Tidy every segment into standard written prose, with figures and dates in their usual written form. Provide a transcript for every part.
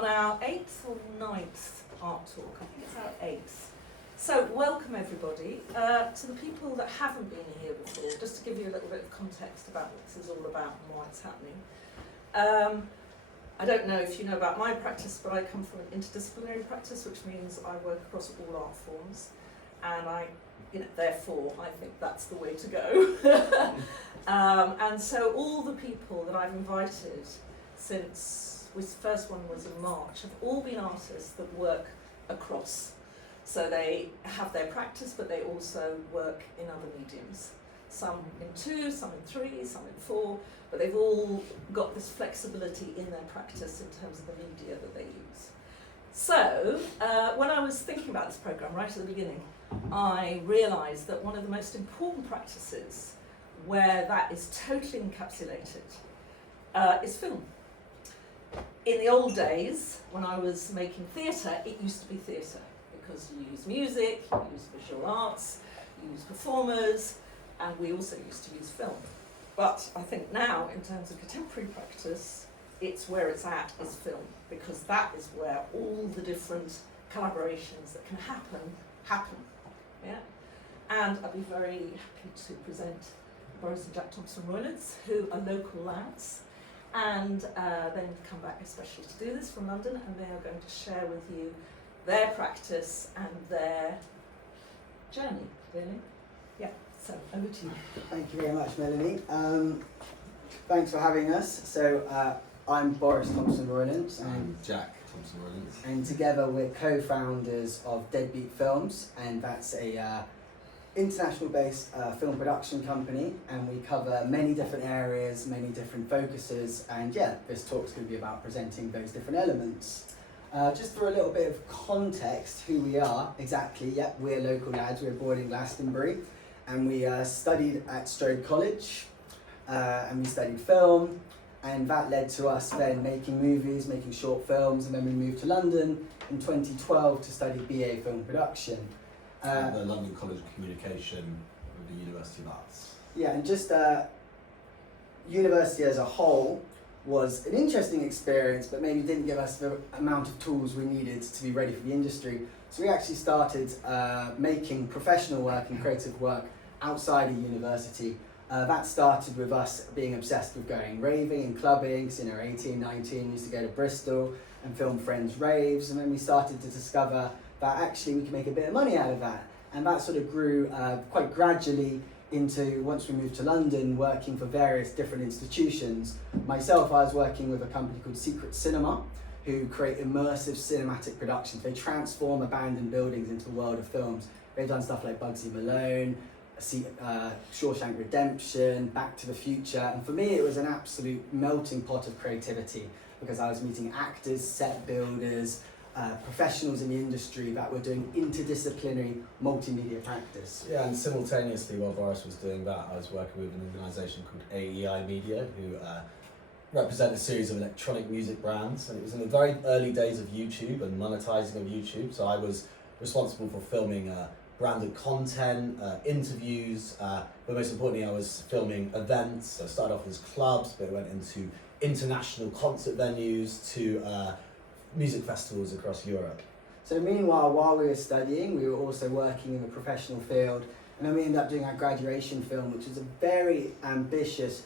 on our 8th or 9th art talk. I think it's our 8th. So welcome everybody. To the people that haven't been here before, just to give you a little bit of context about what this is all about and why it's happening. I don't know if you know about my practice, but I come from an interdisciplinary practice, which means I work across all art forms, and therefore I think that's the way to go. And so all the people that I've invited since the first one was in March have all been artists that work across. So they have their practice, but they also work in other mediums. Some in 2, some in 3, some in 4, but they've all got this flexibility in their practice in terms of the media that they use. So when I was thinking about this programme right at the beginning, I realised that one of the most important practices where that is totally encapsulated is film. In the old days, when I was making theatre, it used to be theatre because you use music, you use visual arts, you use performers, and we also used to use film. But I think now, in terms of contemporary practice, it's where it's at is film, because that is where all the different collaborations that can happen. Yeah? And I'd be very happy to present Boris and Thompson-Roylance, who are local lads, and then come back especially to do this from London, and they are going to share with you their practice and their journey, really. Yeah, so over to you. Thank you very much, Melanie. Thanks for having us. So I'm Boris Thompson-Roylance. I'm Jack Thompson-Roylance. And together we're co-founders of Deadbeat Films, and that's a international-based film production company, and we cover many different areas, many different focuses, and yeah, this talk's going to be about presenting those different elements. Just for a little bit of context, who we are exactly, yeah, we're local lads, we're born in Glastonbury, and we studied at Strode College, and we studied film, and that led to us then making movies, making short films, and then we moved to London in 2012 to study BA film production. At the London College of Communication with the University of Arts. Yeah, and just university as a whole was an interesting experience, but maybe didn't give us the amount of tools we needed to be ready for the industry. So we actually started making professional work and creative work outside of university. That started with us being obsessed with going raving and clubbing. So, 18, 19, used to go to Bristol and film friends' raves, and then we started to discover that actually we can make a bit of money out of that. And that sort of grew quite gradually into, once we moved to London, working for various different institutions. Myself, I was working with a company called Secret Cinema, who create immersive cinematic productions. They transform abandoned buildings into the world of films. They've done stuff like Bugsy Malone, Shawshank Redemption, Back to the Future, and for me it was an absolute melting pot of creativity, because I was meeting actors, set builders, professionals in the industry that were doing interdisciplinary multimedia practice. Yeah, and simultaneously while Boris was doing that, I was working with an organisation called AEI Media, who represent a series of electronic music brands, and it was in the very early days of YouTube and monetising of YouTube, so I was responsible for filming branded content, interviews, but most importantly I was filming events. So I started off as clubs, but it went into international concert venues to music festivals across Europe. So meanwhile, while we were studying, we were also working in the professional field, and then we ended up doing our graduation film, which is a very ambitious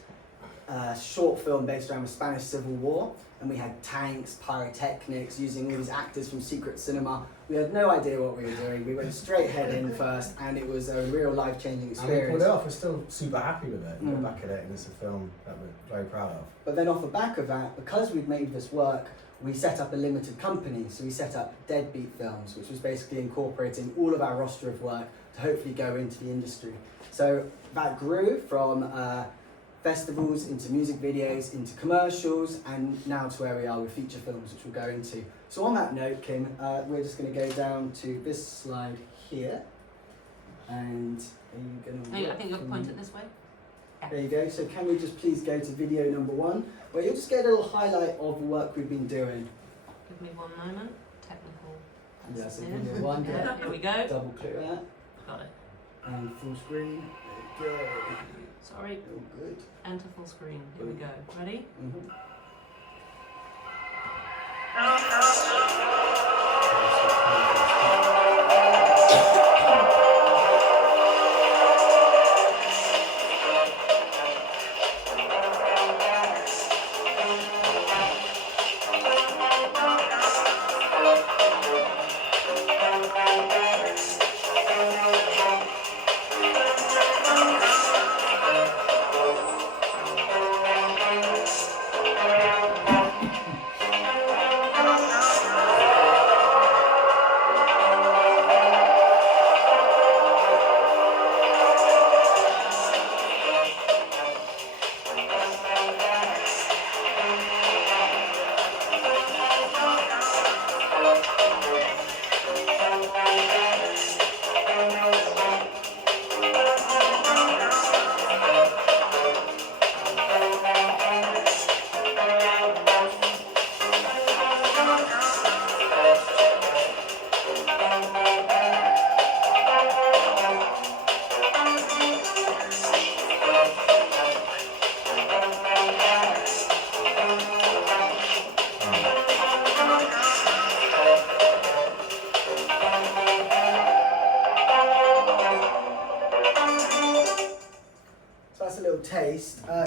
short film based around the Spanish Civil War, and we had tanks, pyrotechnics, using all these actors from Secret Cinema. We had no idea what we were doing. We went straight head in first, and it was a real life-changing experience. And we pulled it off. We're still super happy with it. We're back at it, and it's a film that we're very proud of. But then off the back of that, because we'd made this work, we set up a limited company. So we set up Deadbeat Films, which was basically incorporating all of our roster of work to hopefully go into the industry. So that grew from festivals into music videos, into commercials, and now to where we are with feature films, which we'll go into. So on that note, Kim, we're just going to go down to this slide here. And are you going to... I think you'll point it this way. There you go. So can we just please go to video number 1, where you'll just get a little highlight of the work we've been doing. Give me one moment. Technical. Yeah, so video 1. Yeah, here we go. Double click that. Got it. And full screen. There we go. Sorry. Oh, good. Enter full screen. Here we go. Ready? Mm-hmm. No.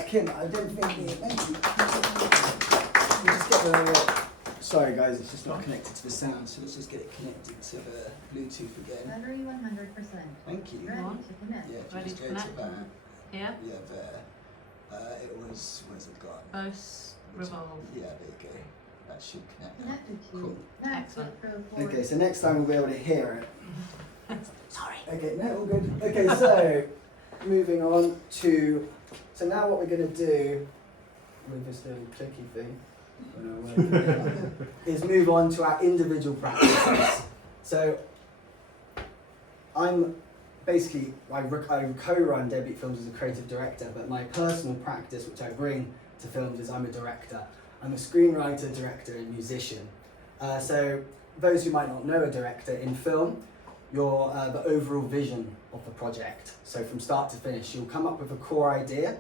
Kim, I don't think we just get the. Sorry guys, it's just not connected to the sound, so let's just get it connected to the Bluetooth again. Battery 100%. Thank you. Ready On. to connect. Yeah, if you Ready just to go to connect? that. Here. Yeah, there. It was, where's it gone? Bose Revolve. Yeah, there you go. That should connect now. Connected to Cool. Excellent. MacBook Pro 4. Okay, so next time we'll be able to hear it. Sorry. Okay, no, all good. Okay, so moving on to, so now what we're going to do with this little clicky thing, is move on to our individual practices. So I'm basically, I co-run Deadbeat Films as a creative director, but my personal practice, which I bring to films, is I'm a director. I'm a screenwriter, director, and musician. So those who might not know a director in film, you're the overall vision of the project. So from start to finish, you'll come up with a core idea,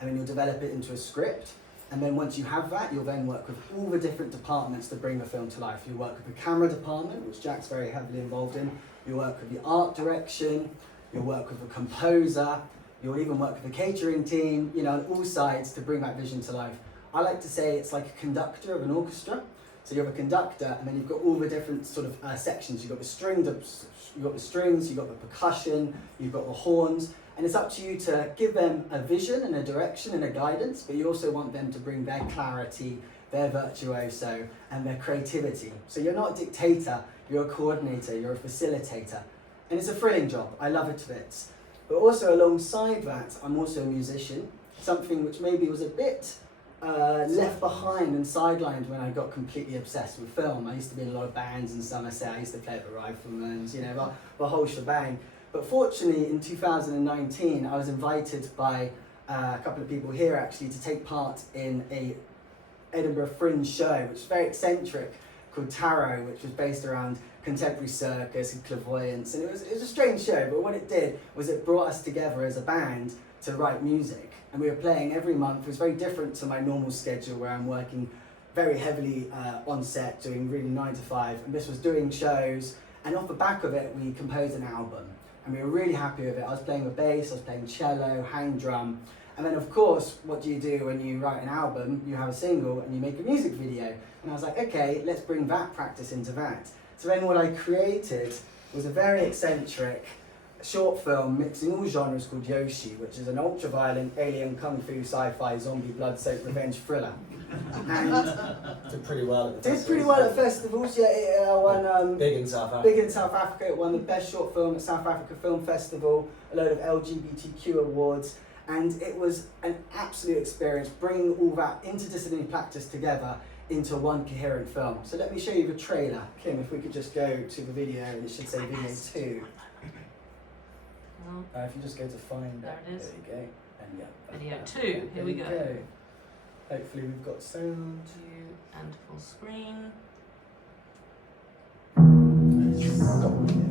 and then you'll develop it into a script. And then once you have that, you'll then work with all the different departments to bring the film to life. You work with the camera department, which Jack's very heavily involved in. You'll work with the art direction. You'll work with the composer. You'll even work with the catering team, you know, on all sides to bring that vision to life. I like to say it's like a conductor of an orchestra. So you have a conductor, and then you've got all the different sort of sections. You've got the strings, you've got the percussion, you've got the horns, and it's up to you to give them a vision and a direction and a guidance, but you also want them to bring their clarity, their virtuoso, and their creativity. So you're not a dictator, you're a coordinator, you're a facilitator. And it's a thrilling job, I love it to bits. But also alongside that, I'm also a musician, something which maybe was a bit left behind and sidelined when I got completely obsessed with film. I used to be in a lot of bands in Somerset. I used to play at the Riflemen's, you know, the whole shebang. But fortunately, in 2019, I was invited by a couple of people here actually to take part in a Edinburgh Fringe show, which is very eccentric, called Tarot, which was based around contemporary circus and clairvoyance. And it was a strange show, but what it did was it brought us together as a band to write music. And we were playing every month. It was very different to my normal schedule where I'm working very heavily on set, doing really 9 to 5. And this was doing shows. And off the back of it, we composed an album. And we were really happy with it. I was playing the bass, I was playing cello, hand drum. And then of course, what do you do when you write an album? You have a single and you make a music video. And I was like, okay, let's bring that practice into that. So then what I created was a very eccentric short film mixing all genres called Yoshi, which is an ultra-violent alien kung fu sci-fi zombie blood-soaked revenge thriller. And Did pretty well at the did pretty well at festivals. Yeah, it won big in South Africa. big in South Africa. It won the best short film at South Africa Film Festival, a load of LGBTQ awards, and it was an absolute experience bringing all that interdisciplinary practice together into one coherent film. So let me show you the trailer. Kim, if we could just go to the video, and it should say video 2. If you just go to find There it is. there you go. And yeah, Video that. 2, here we There go. you Hopefully we've got sound. View and full screen. Stop video.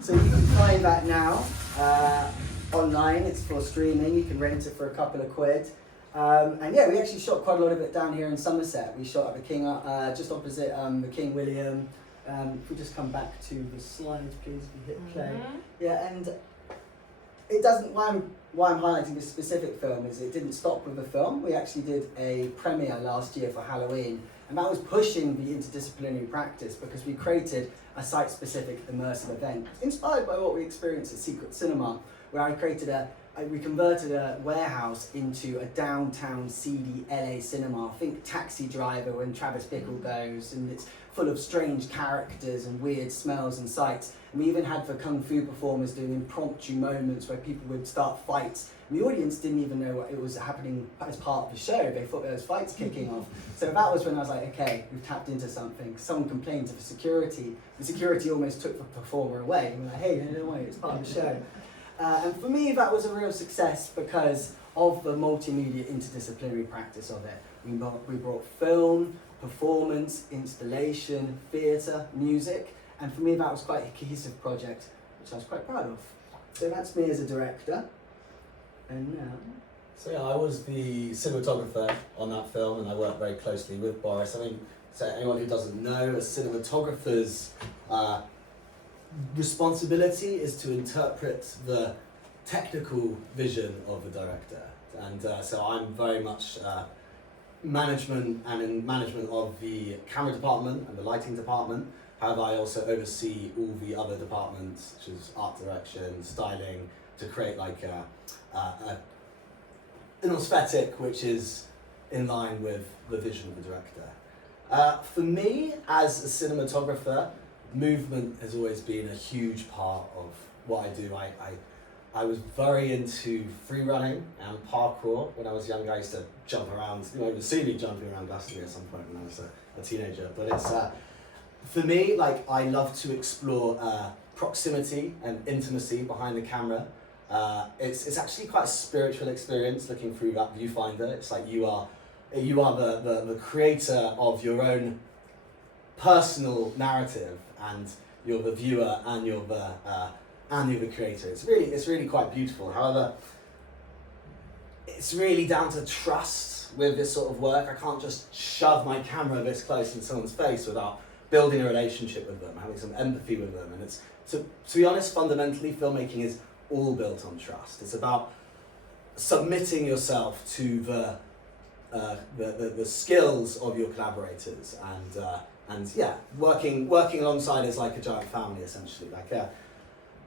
So you can find that now online. It's for streaming. You can rent it for a couple of quid. And yeah, we actually shot quite a lot of it down here in Somerset. We shot at the King, just opposite the King William. If we just come back to the slides, please, if you hit play. Yeah, and it doesn't. Why I'm highlighting this specific film is it didn't stop with the film. We actually did a premiere last year for Halloween, and that was pushing the interdisciplinary practice because we created a site-specific immersive event inspired by what we experienced at Secret Cinema, where we converted a warehouse into a downtown seedy LA cinema. Think Taxi Driver when Travis Bickle goes, and it's full of strange characters and weird smells and sights. And we even had the kung fu performers doing impromptu moments where people would start fights. And the audience didn't even know what it was happening as part of the show. They thought there was fights kicking off. So that was when I was like, okay, we've tapped into something. Someone complained to the security. The security almost took the performer away. And we're like, hey, no, don't worry, it's part of the show. And for me, that was a real success because of the multimedia interdisciplinary practice of it. We brought film, performance, installation, theatre, music, and for me that was quite a cohesive project, which I was quite proud of. So that's me as a director. And now... So yeah, I was the cinematographer on that film, and I worked very closely with Boris. I mean, so anyone who doesn't know, a cinematographer's responsibility is to interpret the technical vision of the director, and so I'm very much management and in management of the camera department and the lighting department. However, I also oversee all the other departments, such as art direction, styling, to create like an aesthetic which is in line with the vision of the director. For me, as a cinematographer, movement has always been a huge part of what I do. I was very into free running and parkour when I was younger. I used to jump around, you would see me jumping around Glastonbury at some point when I was a teenager. But it's, for me, like, I love to explore proximity and intimacy behind the camera. It's actually quite a spiritual experience looking through that viewfinder. It's like you are the creator of your own personal narrative, and you're the viewer and you're the creator. It's really quite beautiful. However, it's really down to trust with this sort of work. I can't just shove my camera this close in someone's face without building a relationship with them, having some empathy with them. And it's, to be honest, fundamentally, filmmaking is all built on trust. It's about submitting yourself to the skills of your collaborators, and yeah, working alongside is like a giant family, essentially. Like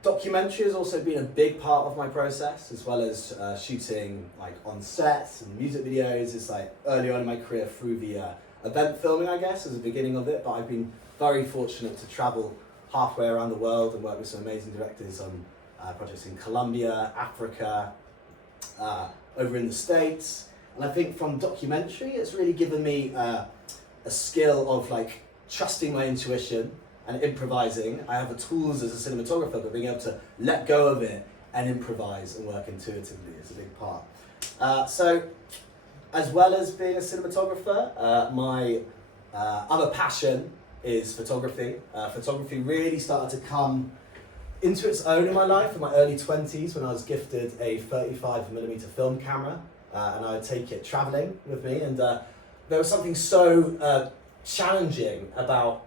documentary has also been a big part of my process, as well as shooting like on sets and music videos. It's like early on in my career through the event filming, I guess, as the beginning of it. But I've been very fortunate to travel halfway around the world and work with some amazing directors on projects in Colombia, Africa, over in the States. And I think from documentary, it's really given me a skill of like trusting my intuition and improvising. I have the tools as a cinematographer, but being able to let go of it and improvise and work intuitively is a big part. So, as well as being a cinematographer, my other passion is photography. Photography really started to come into its own in my life in my early 20s when I was gifted a 35mm film camera, and I would take it traveling with me, and there was something so challenging about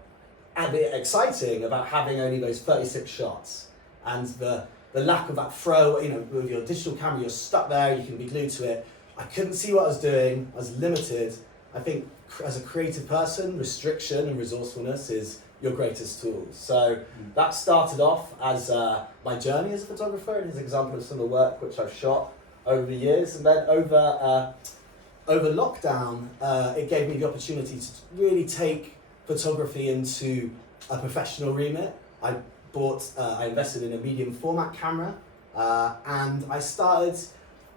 and exciting about having only those 36 shots, and the lack of that throw. You know, with your digital camera, you're stuck there, you can be glued to it. I couldn't see what I was doing, I was limited. I think as a creative person, restriction and resourcefulness is your greatest tool. So that started off as my journey as a photographer, and is an example of some of the work which I've shot over the years. And then over lockdown, it gave me the opportunity to really take photography into a professional remit. I invested in a medium format camera, and I started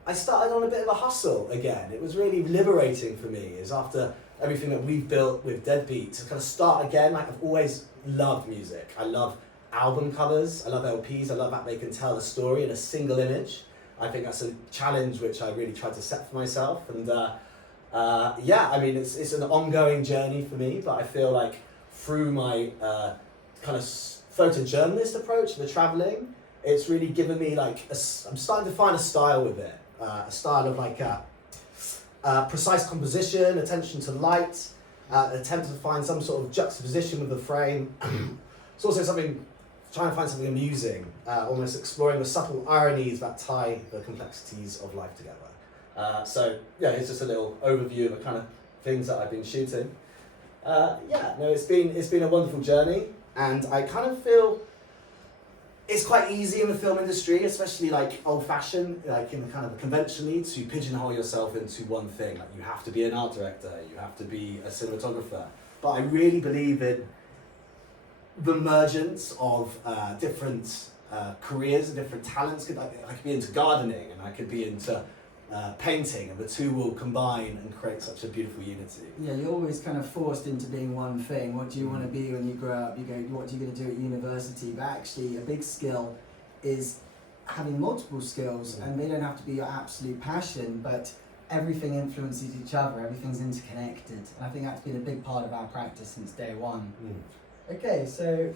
on a bit of a hustle again. It was really liberating for me, is after everything that we've built with Deadbeat, to kind of start again. Like, I've always loved music. I love album covers, I love LPs, I love that they can tell a story in a single image. I think that's a challenge which I really tried to set for myself, and yeah, I mean, it's an ongoing journey for me, but I feel like through my kind of photojournalist approach to the traveling, it's really given me like I'm starting to find a style with it, a style of like precise composition, attention to light, attempt to find some sort of juxtaposition with the frame. It's also something trying to find something amusing, almost exploring the subtle ironies that tie the complexities of life together. So yeah, it's just a little overview of the kind of things that I've been shooting. It's been a wonderful journey, and I kind of feel it's quite easy in the film industry, especially like old-fashioned, like in kind of conventionally, to pigeonhole yourself into one thing. Like you have to be an art director, you have to be a cinematographer. But I really believe in the emergence of different careers and different talents. I could be into gardening, and I could be into painting, and the two will combine and create such a beautiful unity. Yeah, you're always kind of forced into being one thing. What do you want to be when you grow up? You go, what are you going to do at university? But actually, a big skill is having multiple skills, and they don't have to be your absolute passion, but everything influences each other, everything's interconnected. And I think that's been a big part of our practice since day one. Okay, so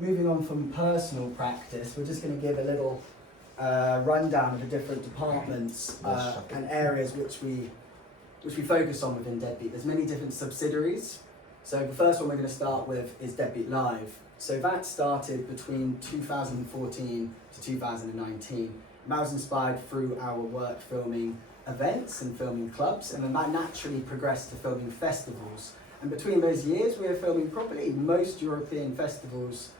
moving on from personal practice, we're just going to give a little rundown of the different departments and areas which we focus on within Deadbeat. There's many different subsidiaries. So the first one we're going to start with is Deadbeat Live. So that started between 2014 to 2019. And that was inspired through our work filming events and filming clubs, and then that naturally progressed to filming festivals. And between those years, we were filming probably most European festivals,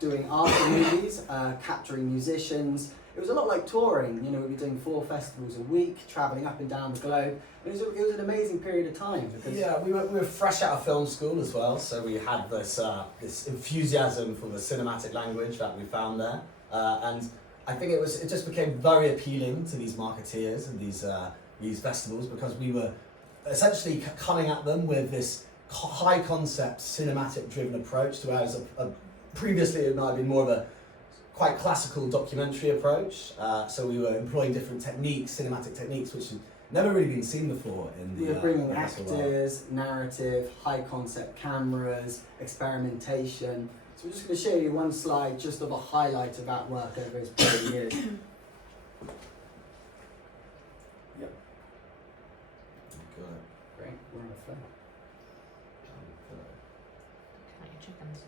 doing art movies, capturing musicians. It was a lot like touring, you know, we'd be doing 4 festivals a week, travelling up and down the globe. It was an amazing period of time. Because we were fresh out of film school as well, so we had this enthusiasm for the cinematic language that we found there. And I think it just became very appealing to these marketeers and these festivals, because we were essentially coming at them with this high concept cinematic driven approach, to whereas previously it might have been more of a quite classical documentary approach. So we were employing different techniques, cinematic techniques, which had never really been seen before in the. We were bringing actors, narrative, high concept cameras, experimentation. So we're just going to show you one slide just of a highlight of that work over those 4 years. Yep. Great, we're on the flow. Count your chickens.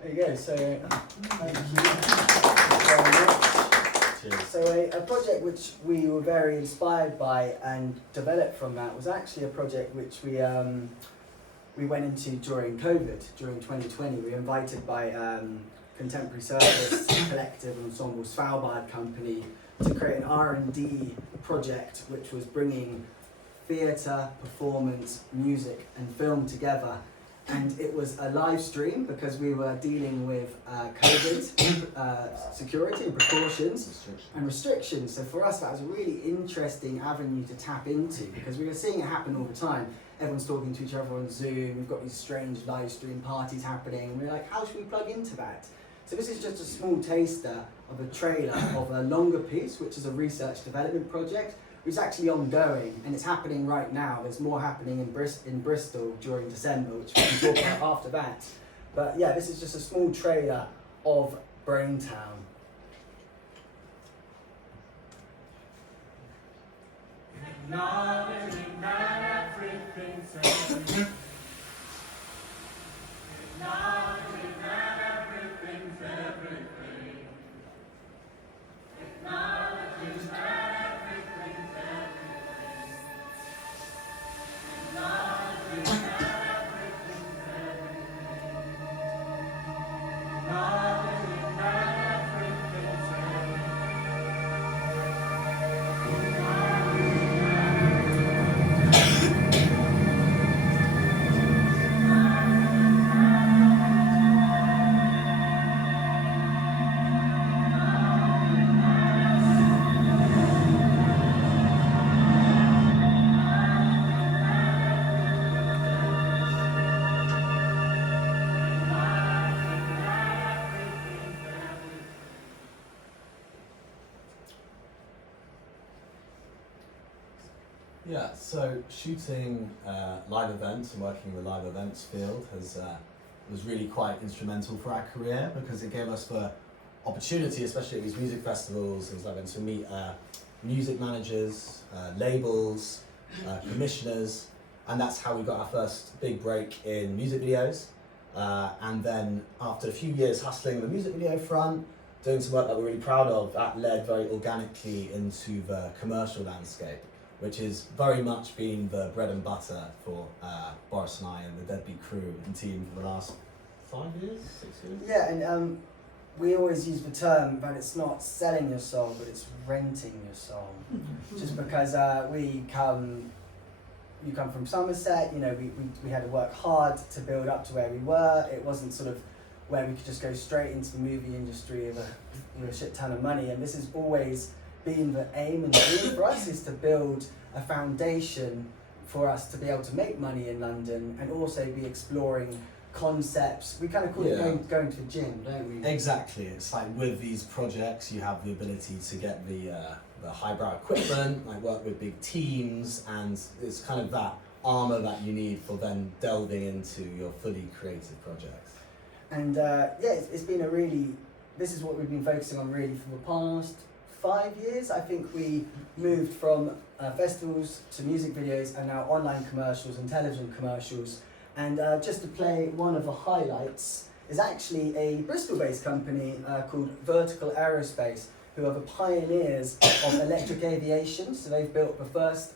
There you go, so thank you very much. Cheers. So a project which we were very inspired by and developed from that was actually a project which we went into during COVID, during 2020. We were invited by Contemporary Service Collective and Ensemble Svalbard Company to create an R&D project which was bringing theatre, performance, music and film together. And it was a live stream because we were dealing with COVID security and precautions and restrictions. So for us, that was a really interesting avenue to tap into, because we were seeing it happen all the time. Everyone's talking to each other on Zoom. We've got these strange live stream parties happening. And we're like, how should we plug into that? So this is just a small taster of a trailer of a longer piece, which is a research development project. It's actually ongoing, and it's happening right now. There's more happening in Bristol during December, which we can talk about after that. But yeah, this is just a small trailer of Braintown. Acknowledging that everything's everything. Acknowledging that everything's everything. Acknowledging that everything's everything. Acknowledging that everything's everything. Acknowledging that everything's everything. Yeah, so shooting live events and working in the live events field was really quite instrumental for our career because it gave us the opportunity, especially at these music festivals, things like that, to meet music managers, labels, commissioners, and that's how we got our first big break in music videos. And then after a few years hustling the music video front, doing some work that we're really proud of, that led very organically into the commercial landscape, which has very much been the bread and butter for Boris and I and the Deadbeat crew and team for the last 5 years, 6 years? Yeah, and we always use the term that it's not selling your soul, but it's renting your soul. Just because you come from Somerset, you know, we had to work hard to build up to where we were. It wasn't sort of where we could just go straight into the movie industry with a shit ton of money, and this has always been the aim and dream for us, is to build a foundation for us to be able to make money in London and also be exploring concepts. We kind of call it going to the gym, don't we? Exactly. It's like with these projects, you have the ability to get the highbrow equipment, like work with big teams, and it's kind of that armor that you need for then delving into your fully creative projects. And it's been this is what we've been focusing on really for the past 5 years. I think we moved from festivals to music videos and now online commercials and television commercials. And just to play one of the highlights is actually a Bristol-based company called Vertical Aerospace, who are the pioneers of electric aviation. So they've built the first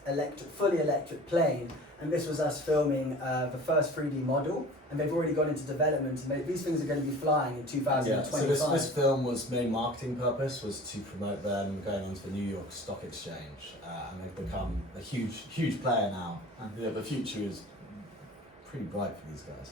fully electric plane, and this was us filming the first 3D model. And they've already gone into development, and these things are going to be flying in 2025. Yeah, so this film was main marketing purpose was to promote them going onto the New York Stock Exchange, and they've become a huge player now. And the future is pretty bright for these guys.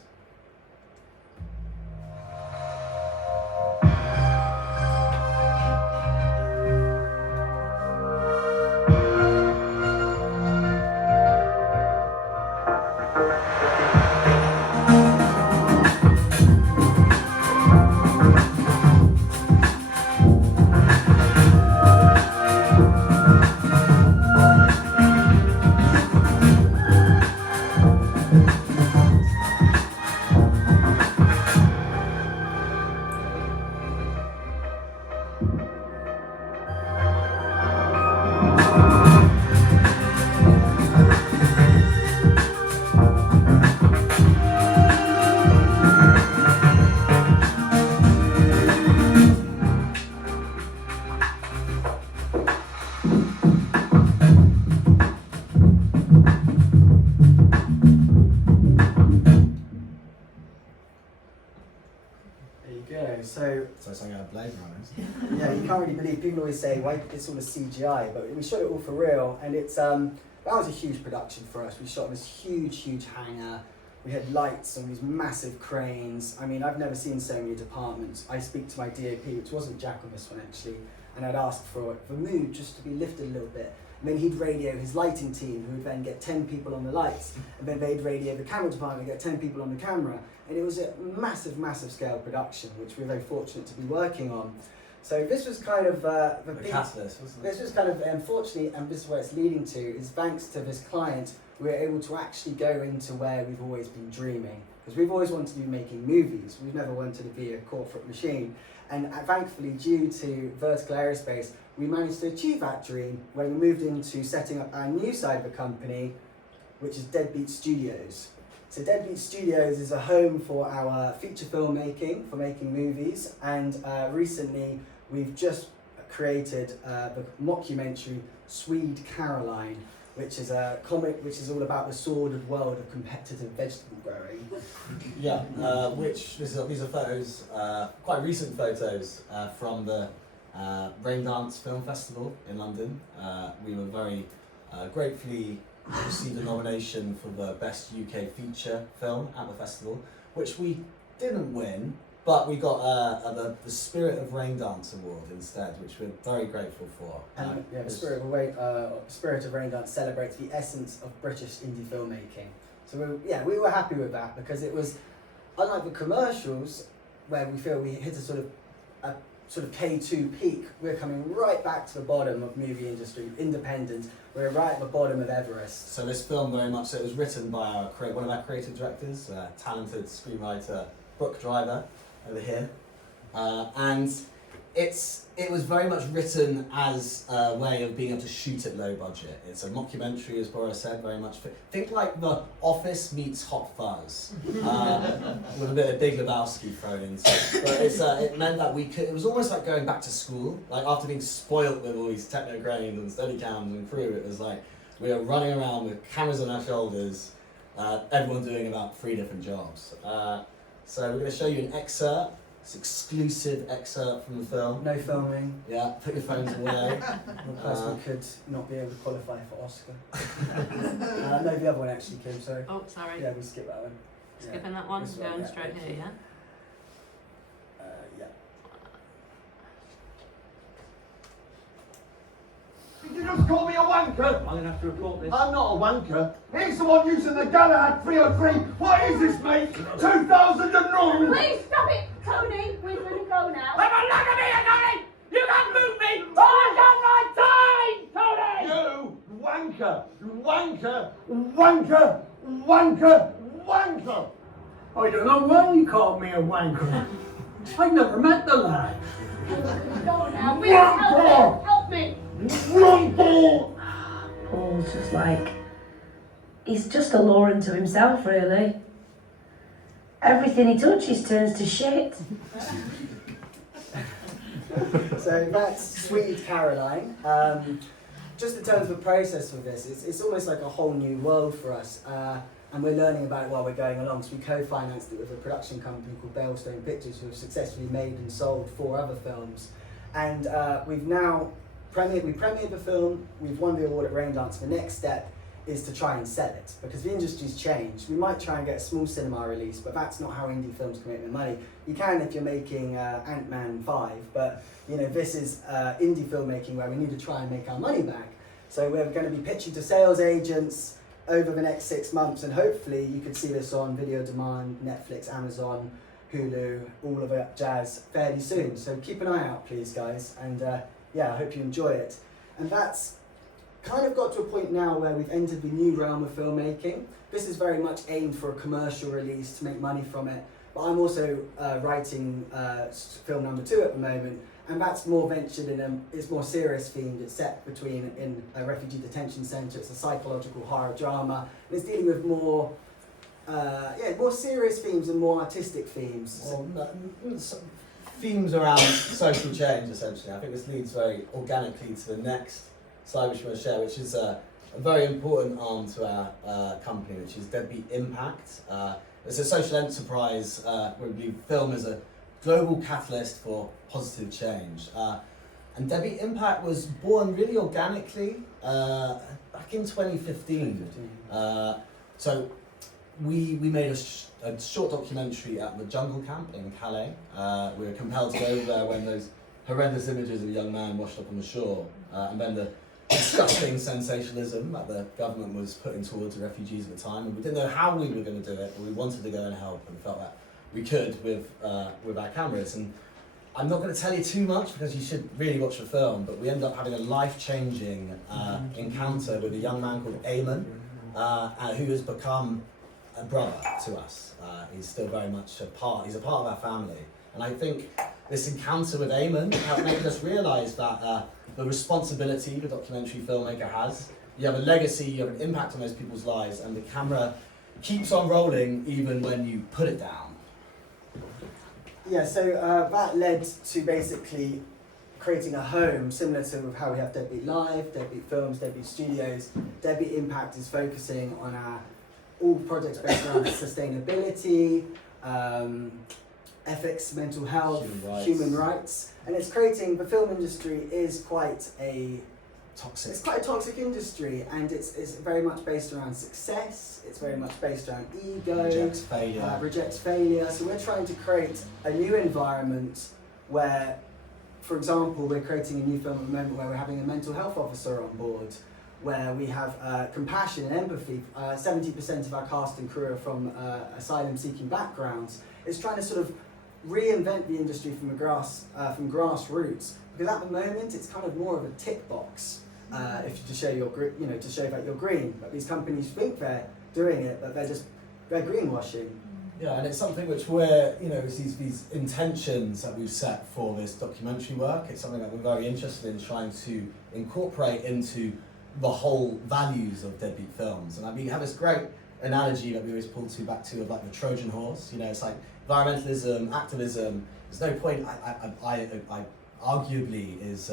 So something out of Blade Runner. Yeah, you can't really believe. People always say, "Why it's all a CGI?" But we shot it all for real, and it's that was a huge production for us. We shot in this huge hangar. We had lights on these massive cranes. I mean, I've never seen so many departments. I speak to my DOP, which wasn't Jack on this one actually, and I'd ask for the mood just to be lifted a little bit. And then he'd radio his lighting team, who would then get 10 people on the lights, and then they'd radio the camera department and get 10 people on the camera. And it was a massive scale production, which we're very fortunate to be working on. So this was kind of the big, catalyst, wasn't it? this was kind of unfortunately, and this is where it's leading to, is thanks to this client, we were able to actually go into where we've always been dreaming. Because we've always wanted to be making movies, we've never wanted to be a corporate machine. And thankfully, due to vertical aerospace, we managed to achieve that dream when we moved into setting up our new side of the company, which is Deadbeat Studios. So Deadbeat Studios is a home for our feature filmmaking, for making movies, and recently we've just created the mockumentary Swede Caroline, which is a comic which is all about the sordid world of competitive vegetable growing. Yeah, these are photos, quite recent photos from the Raindance Film Festival in London. We were very gratefully received a nomination for the Best UK Feature Film at the festival, which we didn't win, but we got the Spirit of Raindance Award instead, which we're very grateful for. And yeah, the Spirit of Raindance celebrates the essence of British indie filmmaking. So we were happy with that because it was, unlike the commercials, where we feel we hit a sort of K2 peak, we're coming right back to the bottom of movie industry, independent. We're right at the bottom of Everest. So this film very much, it was written by one of our creative directors, talented screenwriter Brooke Driver over here, and it was very much written as a way of being able to shoot at low budget. It's a mockumentary, as Boris said, very much. Think like The Office meets Hot Fuzz, with a bit of Big Lebowski thrown into it. But it meant that we could. It was almost like going back to school. Like after being spoilt with all these techno grains and Steadicams and crew, it was like we were running around with cameras on our shoulders, everyone doing about 3 different jobs. So we're going to show you an excerpt. It's an exclusive excerpt from the film. No filming. Yeah, put your phones away. Plus we could not be able to qualify for Oscar. No, the other one actually, Kim, sorry. Oh, sorry. Yeah, we skip that one. Skipping that one, This going yeah, straight thank here, you. yeah? Yeah. Did you just call me a wanker? I'm gonna have to report this. I'm not a wanker. He's the one using the gun at 303. What is this, mate? 2009? Please stop it, Tony. We're going to go now. Have a look at me, Tony! You can't move me! I got my time, Tony! You wanker! Wanker! Wanker! Wanker! Wanker! I don't know why you called me a wanker. I never met the lad. Go now. Please help me. Help me. Wanker! Paul's just like, he's just a law unto himself, really. Everything he touches turns to shit. So that's Swede Caroline. Just in terms of the process for this, it's almost like a whole new world for us. And we're learning about it while we're going along. So we co-financed it with a production company called Bailstone Pictures, who have successfully made and sold 4 other films. And we've now premiered the film, we've won the award at Raindance. The next step is to try and sell it, because the industry's changed. We might try and get a small cinema release, but that's not how indie films can make their money. You can if you're making Ant-Man 5, but this is indie filmmaking where we need to try and make our money back. So we're going to be pitching to sales agents over the next 6 months, and hopefully you could see this on Video Demand, Netflix, Amazon, Hulu, all of that jazz fairly soon. So keep an eye out, please, guys, and I hope you enjoy it. And that's kind of got to a point now where we've entered the new realm of filmmaking. This is very much aimed for a commercial release to make money from it, but I'm also writing film number 2 at the moment, and that's more ventured in it's more serious themed. It's set in a refugee detention centre. It's a psychological horror drama, and it's dealing with more serious themes and more artistic themes. Themes around social change, essentially. I think this leads very organically to the next slide which we want to share, which is a very important arm to our company, which is Deadbeat Impact. It's a social enterprise where we believe film is a global catalyst for positive change. And Deadbeat Impact was born really organically back in 2015. So we made a short documentary at the jungle camp in Calais. We were compelled to go over there when those horrendous images of a young man washed up on the shore, and then the disgusting sensationalism that the government was putting towards the refugees at the time. And we didn't know how we were going to do it, but we wanted to go and help and felt that we could with our cameras. And I'm not going to tell you too much because you should really watch the film, but we end up having a life-changing encounter with a young man called Eamon, who has become a brother to us. He's still very much he's a part of our family. And I think this encounter with Eamon made us realise that the responsibility the documentary filmmaker has, you have a legacy, you have an impact on those people's lives, and the camera keeps on rolling even when you put it down. Yeah, so that led to basically creating a home similar to how we have Deadbeat Live, Deadbeat Films, Deadbeat Studios. Deadbeat Impact is focusing on all projects based around sustainability, ethics, mental health, human rights, and it's creating, the film industry is quite a toxic industry, and it's very much based around success, it's very much based around ego, rejects failure. So we're trying to create a new environment where, for example, we're creating a new film at the moment where we're having a mental health officer on board, where we have compassion and empathy. 70% of our cast and crew are from asylum-seeking backgrounds. It's trying to sort of reinvent the industry from grassroots, because at the moment it's kind of more of a tick box. To show that you're green, but these companies think they're doing it, but they're greenwashing. Yeah, and it's something which we're, it's these intentions that we've set for this documentary work. It's something that we're very interested in trying to incorporate into the whole values of Deadbeat Films. And we have this great analogy that we always pull back to of like the Trojan horse. It's like environmentalism, activism. There's no point. I arguably is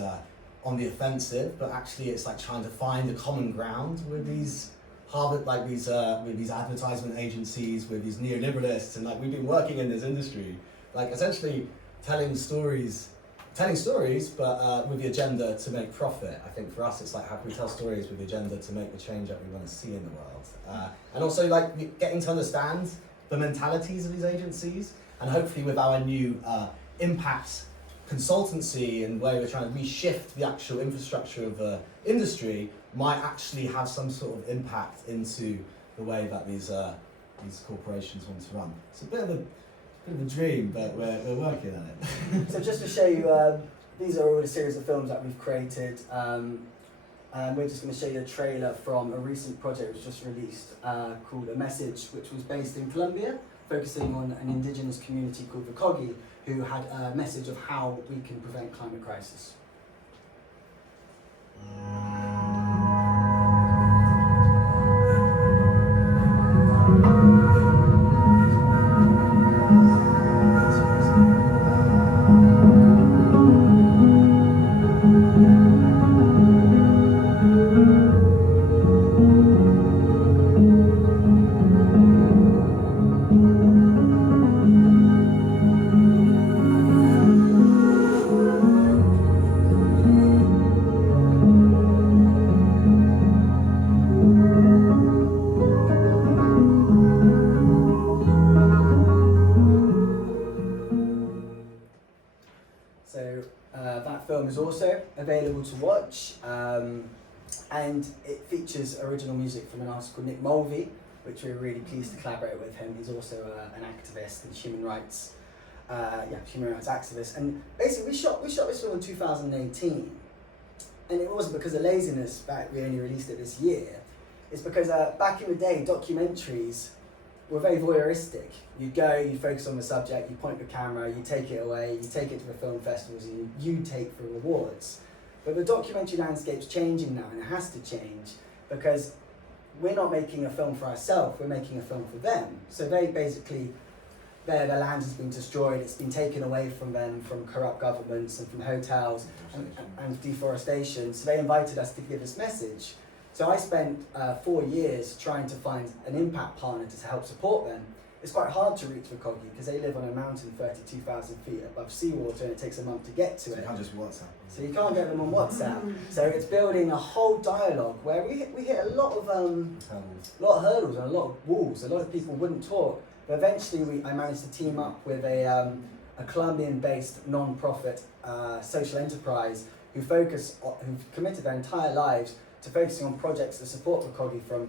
on the offensive, but actually it's like trying to find a common ground with these with these advertisement agencies, with these neoliberalists, and like we've been working in this industry, like essentially telling stories, but with the agenda to make profit. I think for us it's like, how can we tell stories with the agenda to make the change that we want to see in the world, and also like getting to understand the mentalities of these agencies, and hopefully with our new impact consultancy and where we're trying to reshift the actual infrastructure of the industry might actually have some sort of impact into the way that these corporations want to run. It's a bit of a dream, but we're working on it. So just to show you, these are all a series of films that we've created. We're just going to show you a trailer from a recent project which was just released called A Message, which was based in Colombia, focusing on an indigenous community called the Kogi, who had a message of how we can prevent climate crisis. That film is also available to watch, and it features original music from an artist called Nick Mulvey, which we're really pleased to collaborate with him. He's also an activist and human rights activist. And basically, we shot this film in 2018, and it wasn't because of laziness that we only released it this year. It's because back in the day, documentaries were very voyeuristic. You go, you focus on the subject, you point the camera, you take it away, you take it to the film festivals, and you take the rewards. But the documentary landscape's changing now, and it has to change, because we're not making a film for ourselves, we're making a film for them. So they basically, their land has been destroyed, it's been taken away from them, from corrupt governments and from hotels and deforestation. So they invited us to give this message. So I spent 4 years trying to find an impact partner to help support them. It's quite hard to reach the Kogi because they live on a mountain 32,000 feet above seawater, and it takes a month to get to it. You can't just WhatsApp. So you can't get them on WhatsApp. So it's building a whole dialogue where we hit a lot of hurdles and a lot of walls. A lot of people wouldn't talk. But eventually I managed to team up with a Colombian-based non-profit social enterprise who've committed their entire lives to focusing on projects to support the Kogi, from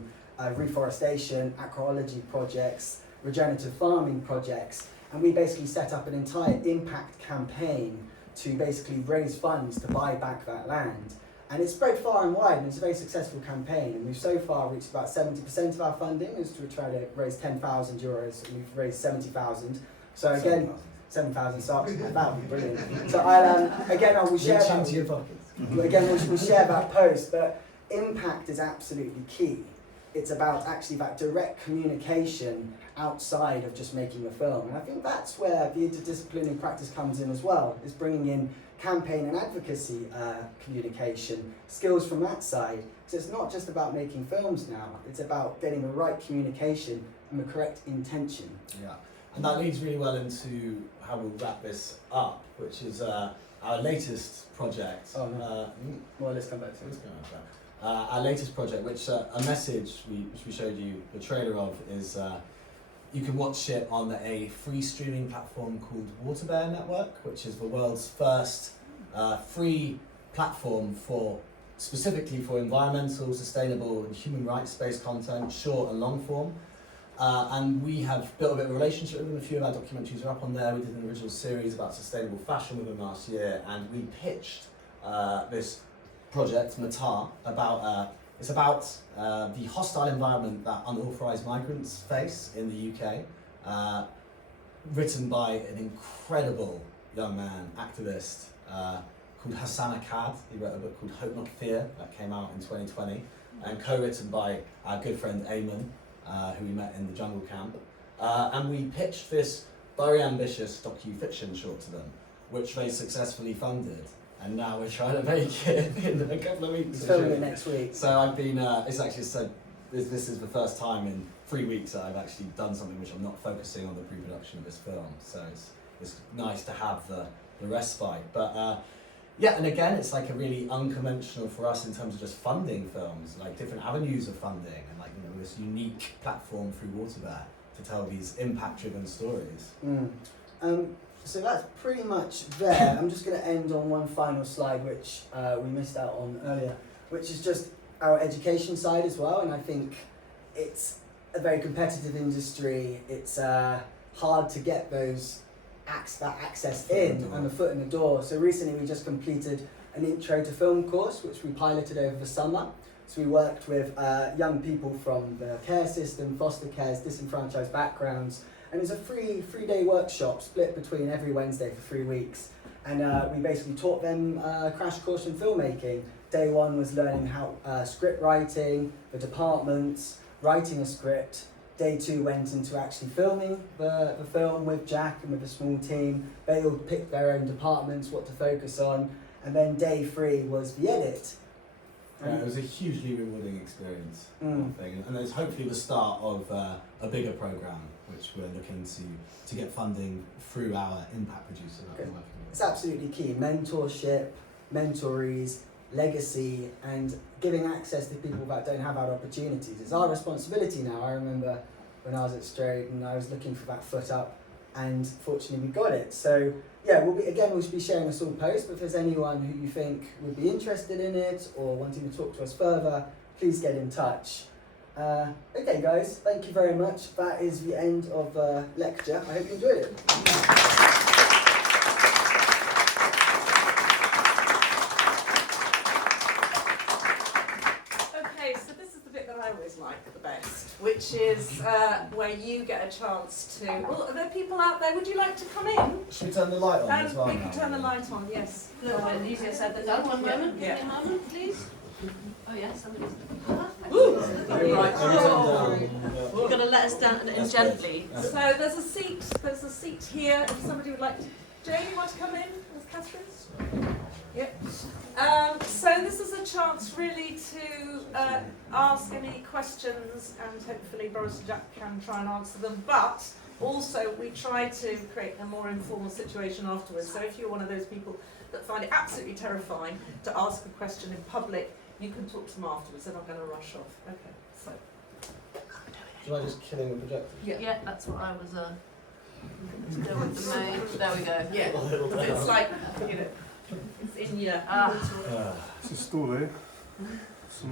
reforestation, agroecology projects, regenerative farming projects, And we basically set up an entire impact campaign to basically raise funds to buy back that land. And it's spread far and wide, and it's a very successful campaign. And we've so far reached about 70% of our funding, as we try to raise €10,000, and we've raised 70,000. So again, 7,000. So that would be brilliant. So I will share that. We'll share that post. But impact is absolutely key. It's about actually that direct communication outside of just making a film. And I think that's where the interdisciplinary practice comes in as well, is bringing in campaign and advocacy communication, skills from that side. So it's not just about making films now, it's about getting the right communication and the correct intention. Yeah, and that leads really well into how we'll wrap this up, which is our latest project. Oh, no. Well, let's come back to it. Our latest project, which a message which we showed you the trailer of, is you can watch it on a free streaming platform called Waterbear Network, which is the world's first free platform specifically for environmental, sustainable and human rights-based content, short and long form. And we have built a bit of a relationship with them. A few of our documentaries are up on there. We did an original series about sustainable fashion with them last year, and we pitched this project, Matar, it's about the hostile environment that unauthorised migrants face in the UK, written by an incredible young man, activist, called Hassan Akkad. He wrote a book called Hope Not Fear that came out in 2020, and co-written by our good friend Eamon, who we met in the jungle camp. And we pitched this very ambitious docu-fiction short to them, which they successfully funded. And now we're trying to make it in a couple of weeks. It's filming it next week. So I've been, it's actually so, this is the first time in 3 weeks that I've actually done something which I'm not focusing on the pre-production of this film. So it's nice to have the respite. But yeah, and again, it's like a really unconventional for us in terms of just funding films, like different avenues of funding, and like, you know, this unique platform through Waterbear to tell these impact-driven stories. So that's pretty much there. I'm just going to end on one final slide, which we missed out on earlier, which is just our education side as well. And I think it's a very competitive industry. It's hard to get that access in and the foot in the door. So recently we just completed an intro to film course, which we piloted over the summer. So we worked with young people from the care system, foster cares, disenfranchised backgrounds. And it's a three-day workshop split between every Wednesday for 3 weeks. And we basically taught them a crash course in filmmaking. Day one was learning how script writing, the departments, writing a script. Day two went into actually filming the film with Jack and with a small team. They all picked their own departments, what to focus on. And then day three was the edit. Yeah, it was a hugely rewarding experience, I think. And it's hopefully the start of a bigger programme, which we're looking to get funding through our impact producer that we're working with. It's absolutely key. Mentorship, mentorees, legacy, and giving access to people that don't have that opportunities. It's our responsibility now. I remember when I was at Strode and I was looking for that foot up, and fortunately we got it. So yeah, we'll be sharing this all post, but if there's anyone who you think would be interested in it or wanting to talk to us further, please get in touch. Okay guys, thank you very much. That is the end of the lecture. I hope you enjoyed it. Okay, so this is the bit that I always like the best, which is where you get a chance to... Well, are there people out there? Would you like to come in? Should we turn the light on as well? We can turn the light on, yes. A little bit easier said than done. One moment, Yeah. give me a moment, please. Oh yes, somebody's... Right. You're going to let us down in gently. So there's a seat here, if somebody would like to... Jane, you want to come in with Catherine? Yep. So this is a chance really to ask any questions, and hopefully Boris and Jack can try and answer them, but also we try to create a more informal situation afterwards. So if you're one of those people that find it absolutely terrifying to ask a question in public, you can talk to them afterwards. They're not going to rush off. Okay, so. Do I just killing the projector? Yeah, that's what I was doing with the main. There we go. Yeah, it's like, you know, it's in your... It's a stool here.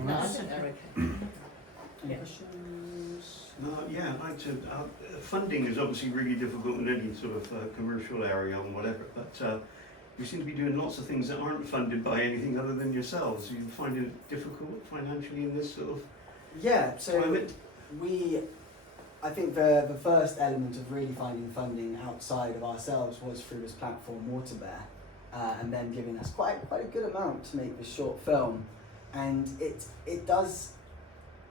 No, I think they're okay. Yeah. Yeah, I'd like to. Funding is obviously really difficult in any sort of commercial area or whatever, but you seem to be doing lots of things that aren't funded by anything other than yourselves. You find it difficult financially in this sort of climate? I think the first element of really finding funding outside of ourselves was through this platform Waterbear, and then giving us quite a good amount to make this short film, and it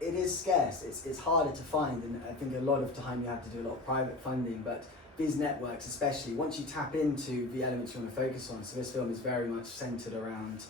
is scarce. It's harder to find, and I think a lot of time you have to do a lot of private funding, but these networks especially, once you tap into the elements you want to focus on, so this film is very much centred around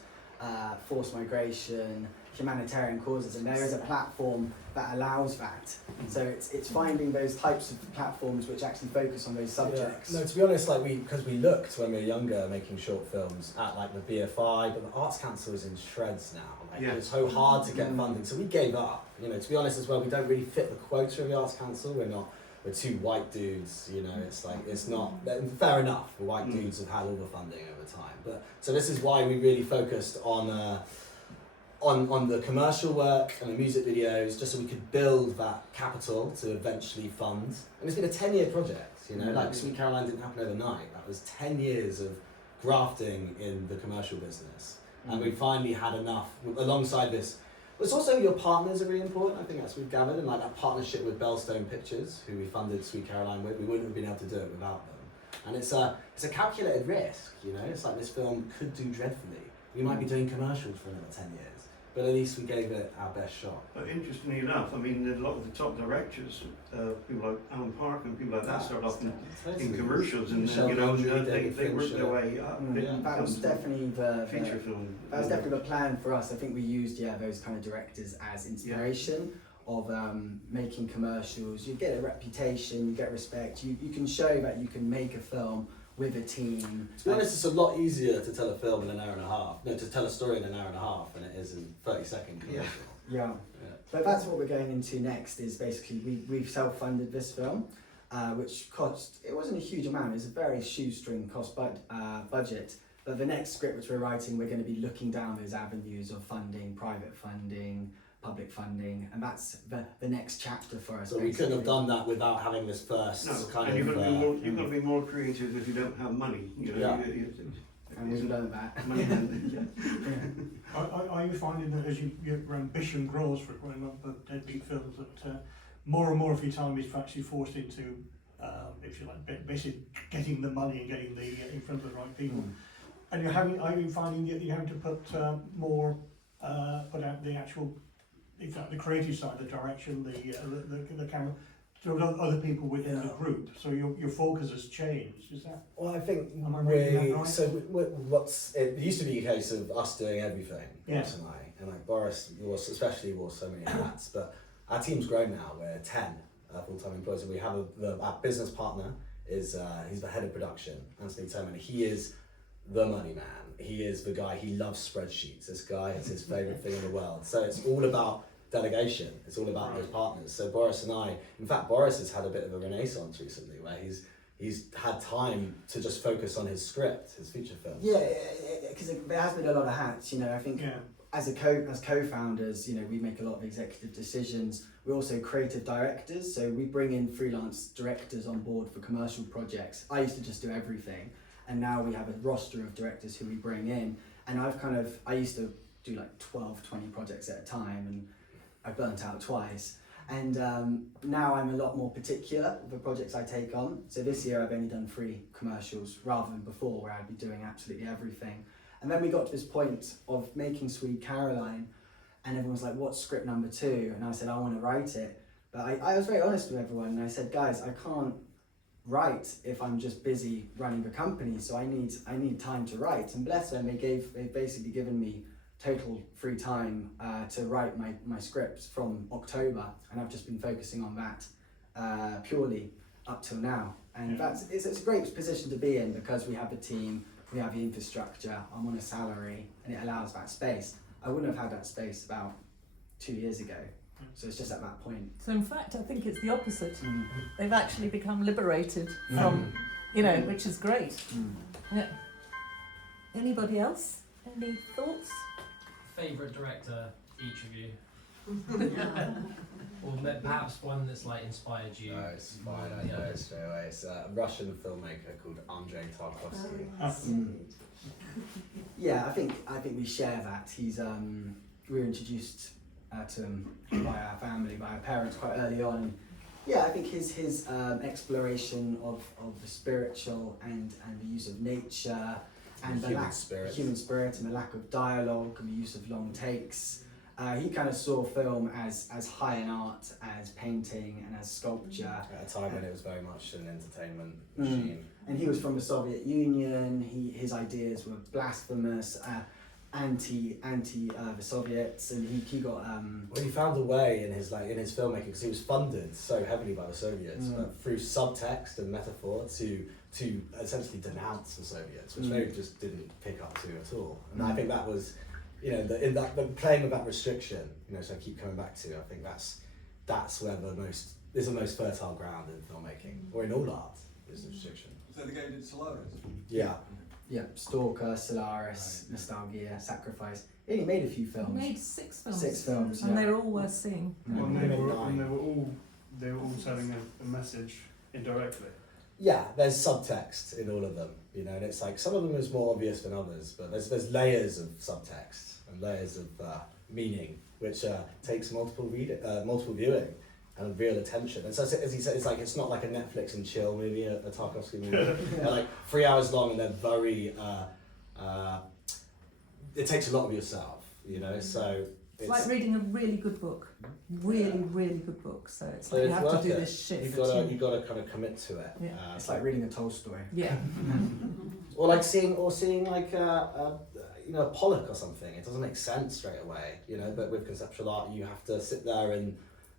forced migration, humanitarian causes, and there is a platform that allows that. So it's finding those types of platforms which actually focus on those subjects. Yeah. No, to be honest, because we looked when we were younger making short films at like the BFI, but the Arts Council is in shreds now. It's so hard to get funding, so we gave up. To be honest as well, we don't really fit the quota of the Arts Council. We're two white dudes. It's not fair enough. The white dudes have had all the funding over time, but so this is why we really focused on the commercial work and the music videos, just so we could build that capital to eventually fund. And it's been a 10-year project, like Sweet Caroline didn't happen overnight. That was 10 years of grafting in the commercial business. And we finally had enough, alongside this. It's also your partners are really important. I think that's what we've gathered, and like that partnership with Bellstone Pictures, who we funded Sweet Caroline with, we wouldn't have been able to do it without them. And it's a calculated risk, It's like this film could do dreadfully. We might be doing commercials for another 10 years. But at least we gave it our best shot. But interestingly enough, I mean, a lot of the top directors, people like Alan Park and people like that, start off in commercials, and they work their way up. That was definitely the feature film. That was definitely the plan for us. I think we used those kind of directors as inspiration of making commercials. You get a reputation, you get respect. You can show that you can make a film with a team. To be honest, it's a lot easier to tell a film in an hour and a half. No, to tell a story in an hour and a half than it is in 30-second commercial. Yeah. But that's what we're going into next. Is basically we've self-funded this film, which cost. It wasn't a huge amount. It was a very shoestring cost budget. But the next script which we're writing, we're going to be looking down those avenues of funding, private funding, public funding, and that's the next chapter for us. So we couldn't have done that without having this first kind of. You've got to be more creative if you don't have money. And we've learned that. Are you finding that as your ambition grows for growing up at Deadbeat Films, that more and more of your time is actually forced into, if you like, basically getting the money and getting in front of the right people? And are you finding that you're having to put more, put out the actual, in fact, the creative side, the direction, the camera, to other people within the group, so your focus has changed, is that? Well, I think right? It used to be a case of us doing everything, Boris and like Boris especially wore so many hats, but our team's grown now. We're 10 full-time employees, and we have our business partner is he's the head of production, Anthony Terman. He is the money man. He is the guy. He loves spreadsheets. This guy is his favourite thing in the world. So it's all about delegation. It's all about those partners. So Boris and I, in fact, Boris has had a bit of a renaissance recently, where he's had time to just focus on his script, his feature films. Yeah, because there has been a lot of hats. I think as co-founders, we make a lot of executive decisions. We're also creative directors, so we bring in freelance directors on board for commercial projects. I used to just do everything, and now we have a roster of directors who we bring in. And I used to do like 12, 20 projects at a time, and I burnt out twice. And now I'm a lot more particular with the projects I take on. So this year I've only done 3 commercials rather than before, where I'd be doing absolutely everything. And then we got to this point of making Sweet Caroline, and everyone was like, what's script number 2? And I said, I want to write it. But I was very honest with everyone, and I said, guys, I can't write if I'm just busy running the company, so I need time to write. And bless them, they've basically given me total free time to write my scripts from October, and I've just been focusing on that purely up till now. And it's a great position to be in, because we have the team, we have the infrastructure, I'm on a salary, and it allows that space. I wouldn't have had that space about 2 years ago, so it's just at that point. So in fact, I think it's the opposite. They've actually become liberated from, which is great. Yeah. Anybody else? Any thoughts? Favourite director, each of you? Or perhaps one that's like inspired you? No, it's fine, I know it straight away. It's a Russian filmmaker called Andrei Tarkovsky. Yeah, I think we share that. We were introduced to him by our family, by our parents quite early on. And yeah, I think his exploration of the spiritual and the use of nature and the human spirit and the lack of dialogue and the use of long takes. He kind of saw film as high in art, as painting and as sculpture. At a time when it was very much an entertainment machine. And he was from the Soviet Union. His ideas were blasphemous, anti the Soviets, and he got. Well, he found a way in his filmmaking, because he was funded so heavily by the Soviets, but through subtext and metaphor to essentially denounce the Soviets, which they just didn't pick up to at all. And I think that was, the playing with that restriction, so I keep coming back to, I think that's where is the most fertile ground in filmmaking, or in all art, is the restriction. So the guy did Solaris? Yeah. Yeah, Stalker, Solaris, Nostalgia, Sacrifice. He only made a few films. He made 6 films. 6 films, and they were all worth seeing. And they were all telling a message indirectly. Yeah, there's subtext in all of them, and it's like some of them is more obvious than others, but there's layers of subtext and layers of meaning, which takes multiple viewing and real attention. And so, as he said, it's not like a Netflix and chill movie, a Tarkovsky movie. They're like 3 hours long, and they're very. It takes a lot of yourself, So it's like reading a really good book, really good book. So it's like you have to do this shift. You got to kind of commit to it. Yeah. It's like reading a Tolstoy. Yeah. or seeing like a Pollock or something. It doesn't make sense straight away, But with conceptual art, you have to sit there and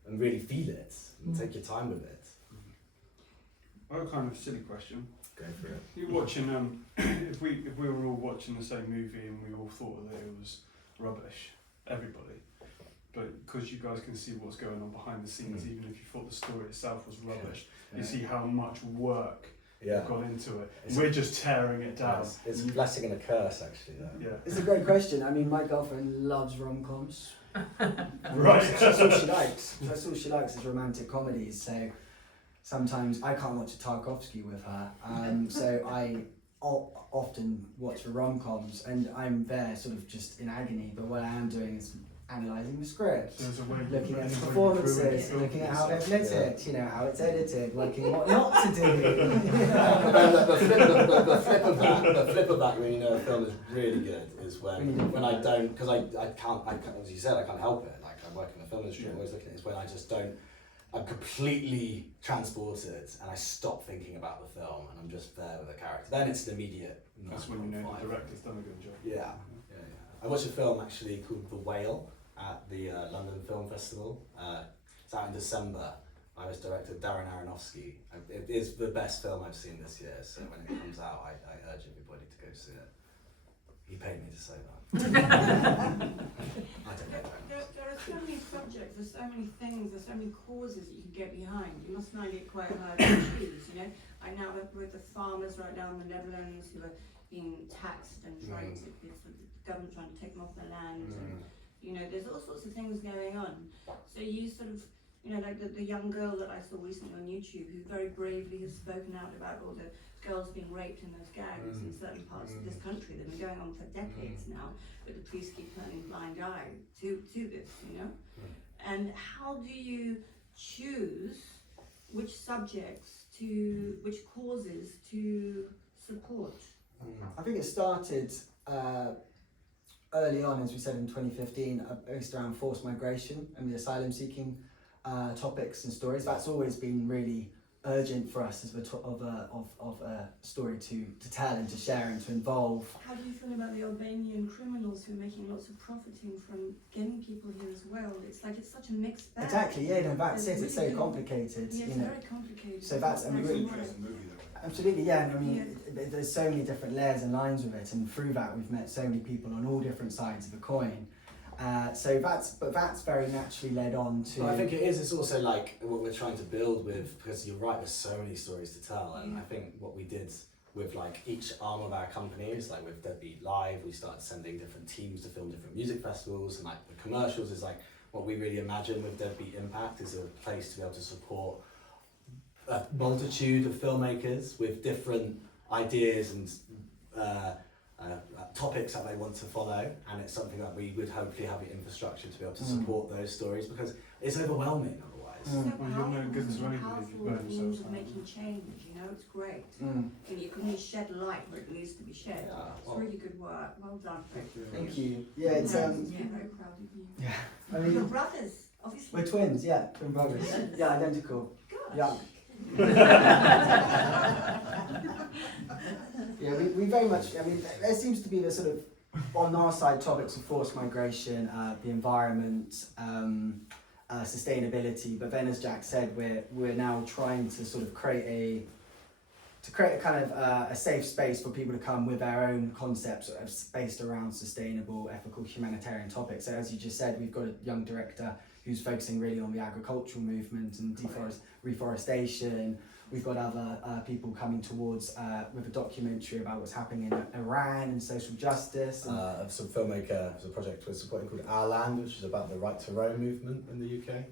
really feel it and take your time with it. I have a kind of silly question. Go for it. You're watching, if we were all watching the same movie and we all thought that it was rubbish, everybody, but because you guys can see what's going on behind the scenes, even if you thought the story itself was rubbish, you see how much work got into it. We're just tearing it down. It's a blessing and a curse, actually. Yeah. It's a great question. I mean, my girlfriend loves rom-coms. Right. That's all she likes. That's all she likes is romantic comedies. So sometimes I can't watch a Tarkovsky with her. So I often watch the rom-coms, and I'm there sort of just in agony. But what I am doing is analysing the script, looking at the performances, looking at how they've lit it, how it's edited, working what not to do. The flip of that when a film is really good is when I don't, because I can't, as you said, I can't help it. Like I work in the film industry, I'm always looking at it. It's when I just don't. I'm completely transported and I stop thinking about the film and I'm just there with the character. Then it's an immediate. That's when you know the director's done a good job. Yeah. I watched a film actually called The Whale at the London Film Festival. It's out in December. I was director Darren Aronofsky. It is the best film I've seen this year, so when it comes out, I urge everybody to go see it. He paid me to say that. I don't know. There are so many subjects, there's so many things, there's so many causes that you can get behind. You must find it quite hard to choose, I now work with the farmers right now in the Netherlands who are being taxed and trying to, it's the government trying to take them off their land. And, there's all sorts of things going on. So you sort of, like the young girl that I saw recently on YouTube who very bravely has spoken out about all the girls being raped in those gangs in certain parts of this country that have been going on for decades now, but the police keep turning a blind eye to this, And how do you choose which subjects which causes to support? I think it started early on, as we said in 2015, based around forced migration and the asylum seeking topics and stories. That's always been really urgent for us as a story to tell and to share and to involve. How do you feel about the Albanian criminals who are making lots of profiting from getting people here as well? It's like it's such a mixed bag. Exactly, that's it. It's so complicated. Yeah, it's very complicated. So that's absolutely, yeah. And I mean, there's so many different layers and lines with it, and through that we've met so many people on all different sides of the coin. So that's very naturally led on to. Well, I think it is. It's also like what we're trying to build with, because you're right. There's so many stories to tell, and I think what we did with like each arm of our company is like with Deadbeat Live, we started sending different teams to film different music festivals, and like the commercials is like what we really imagine with Deadbeat Impact is a place to be able to support a multitude of filmmakers with different ideas and topics that they want to follow, and it's something that we would hopefully have the infrastructure to be able to support those stories, because it's overwhelming otherwise. So Well, you're no good to anybody if you powerful burn means yourself of out. making change, you know, it's great. Mm. And you can really shed light where it needs to be shed. Yeah, It's well, really good work, well done. Thank you. Yeah, it's Yeah, very proud of you. yeah. I Your mean, brothers, obviously. we're twins. Yeah, twin brothers. Yeah, identical. Gosh. Yeah. Yeah, we very much, I mean, there seems to be the sort of, on our side, topics of forced migration, the environment, sustainability, but then as Jack said, we're now trying to sort of create a kind of a safe space for people to come with their own concepts based around sustainable, ethical, humanitarian topics. So as you just said, we've got a young director who's focusing really on the agricultural movement and reforestation. We've got other people coming towards with a documentary about what's happening in Iran and social justice. And some filmmaker, there's a project we're supporting called Our Land, which is about the Right to Roam movement in the UK,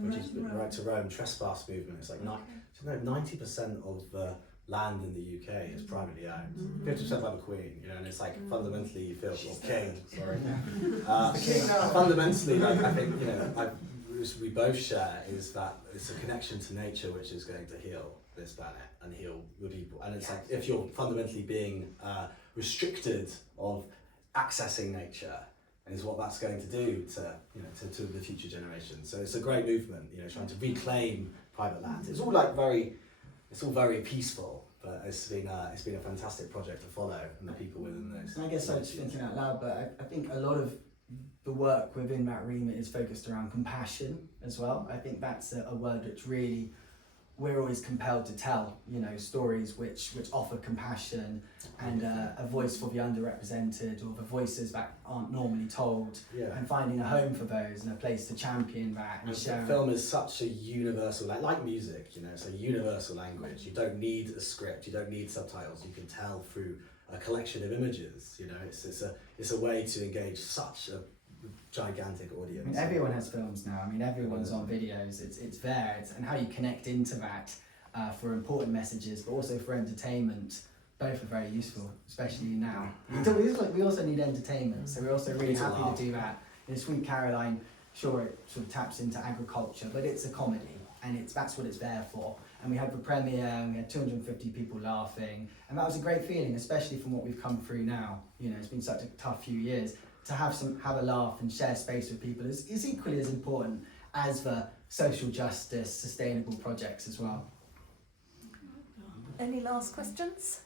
which is the Right to Roam trespass movement. It's like 90% of the land in the UK is privately owned, 50% by the Queen, you know, and it's like fundamentally you feel, or King, sorry. Fundamentally, like, I think, you know, we both share is that it's a connection to nature which is going to heal this planet and heal the people. And it's like if you're fundamentally being restricted of accessing nature, is what that's going to do to, you know, to the future generations. So it's a great movement, you know, trying to reclaim private land. It's all like very peaceful, but it's been a fantastic project to follow and the people within those. I guess I was thinking out loud, but I think a lot of the work within that remit is focused around compassion as well. I think that's a word which really we're always compelled to tell, you know, stories which offer compassion and a voice for the underrepresented or the voices that aren't normally told, and finding a home for those and a place to champion that and share. Film is such a universal, like music, you know, it's a universal language. You don't need a script, you don't need subtitles, you can tell through a collection of images, you know, it's a way to engage such a gigantic audience. I mean, everyone has films now. I mean, everyone's on videos. It's there. And how you connect into that for important messages, but also for entertainment. Both are very useful, especially now. We also need entertainment, so we're also really happy to do that. In Sweet Caroline, sure, it sort of taps into agriculture, but it's a comedy, and that's what it's there for. And we had the premiere, and we had 250 people laughing, and that was a great feeling, especially from what we've come through now. You know, it's been such a tough few years. To have a laugh and share space with people is equally as important as the social justice, sustainable projects as well. Any last questions?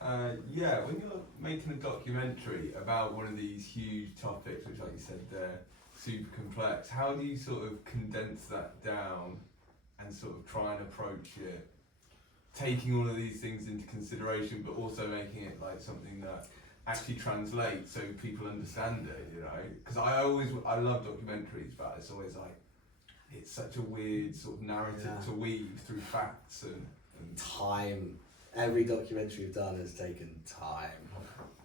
Yeah, when you're making a documentary about one of these huge topics, which, like you said, they're super complex, how do you sort of condense that down and sort of try and approach it, taking all of these things into consideration, but also making it like something that actually translate so people understand it, you know? Because I love documentaries, but it's always like, it's such a weird sort of narrative to weave through facts and time. Every documentary we've done has taken time.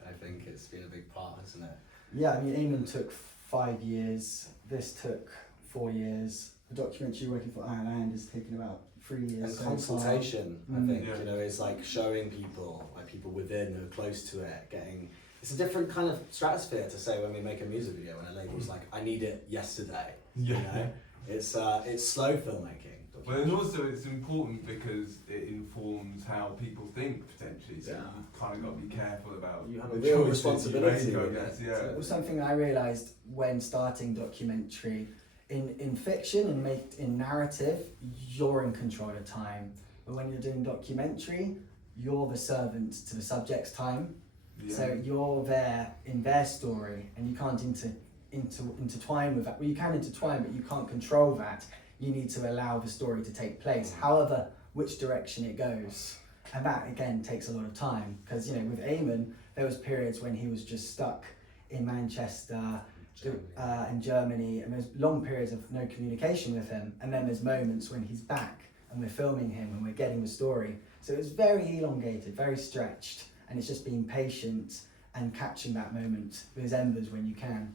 I think it's been a big part, hasn't it? Yeah, I mean, Eamon took 5 years, this took 4 years. The documentary working for Ireland has taken about 3 years. And consultation, I think, you know, is like showing people, like people within who are close to it, it's a different kind of stratosphere to say when we make a music video when a label's like, I need it yesterday, you know? It's slow filmmaking. But then also it's important because it informs how people think potentially, so you've kind of got to be careful about you have a real responsibility. I guess, It was something I realised when starting documentary. In fiction and in narrative, you're in control of time. But when you're doing documentary, you're the servant to the subject's time. So you're there in their story, and you can't intertwine with that. Well, you can intertwine, but you can't control that. You need to allow the story to take place, however, which direction it goes. And that, again, takes a lot of time. Because, you know, with Eamon, there was periods when he was just stuck in Manchester, in Germany, and there's long periods of no communication with him, and then there's moments when he's back and we're filming him and we're getting the story. So it's very elongated, very stretched, and it's just being patient and catching that moment with his embers when you can.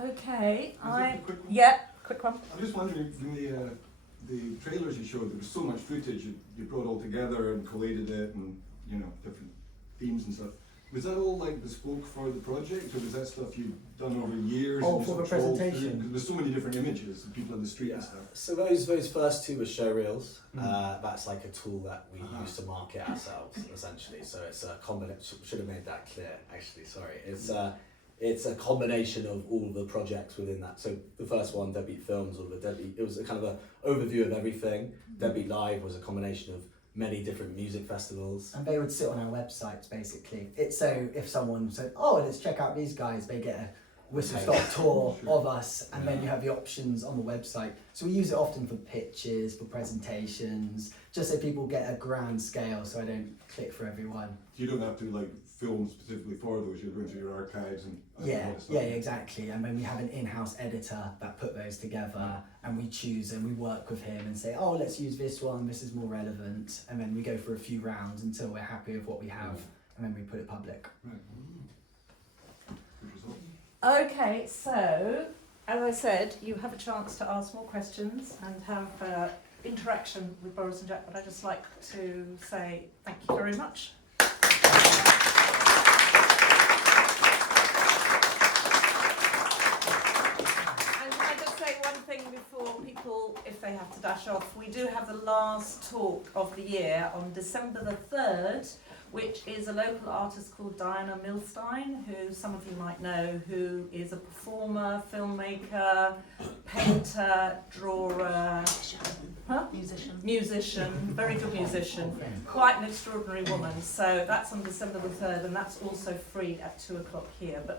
Okay, Is that a quick one? yeah, quick one. I'm just wondering, from the trailers you showed, there was so much footage you brought all together and collated it, and different themes and stuff. Was that all like bespoke for the project, or was that stuff you'd done over years? Oh, and for sort the of trawled presentation? through? 'Cause there's so many different images of people in the street and stuff. So those first two were show reels. Mm. That's like a tool that we use to market ourselves, essentially. So it's a combination. Should have made that clear. Actually, sorry. It's a combination of all the projects within that. So the first one, Deadbeat Films, it was a kind of an overview of everything. Deadbeat Live was a combination of many different music festivals. And they would sit on our websites basically. It's so if someone said, oh, let's check out these guys, they get a whistle-stop tour of us, and then you have the options on the website. So we use it often for pitches, for presentations, just so people get a grand scale, so I don't click for everyone. You don't have to like film specifically for those. You're going through your archives and Yeah, exactly. And then we have an in-house editor that put those together, and we choose and we work with him and say, oh, let's use this one, this is more relevant, and then we go for a few rounds until we're happy with what we have, and then we put it public. Right. Good result. Okay, so as I said, you have a chance to ask more questions and have interaction with Boris and Jack, but I'd just like to say thank you very much. And can I just say one thing before people, if they have to dash off? We do have the last talk of the year on December the 3rd, which is a local artist called Diana Milstein, who some of you might know, who is a performer, filmmaker, painter, drawer, musician, very good musician, quite an extraordinary woman. So that's on December the 3rd, and that's also free at 2 o'clock here. But